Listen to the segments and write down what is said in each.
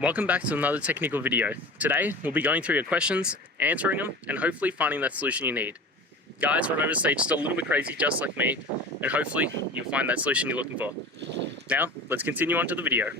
Welcome back to another technical video. Today, we'll be going through your questions, answering them, and hopefully finding that solution you need. Guys, remember to stay just a little bit crazy, just like me, and hopefully you'll find that solution you're looking for. Now, let's continue on to the video.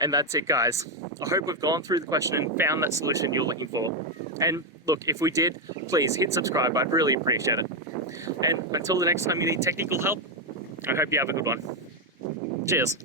And that's it, guys. I hope we've gone through the question and found that solution you're looking for. And look, if we did, please hit subscribe. I'd really appreciate it. And until the next time you need technical help, I hope you have a good one. Cheers.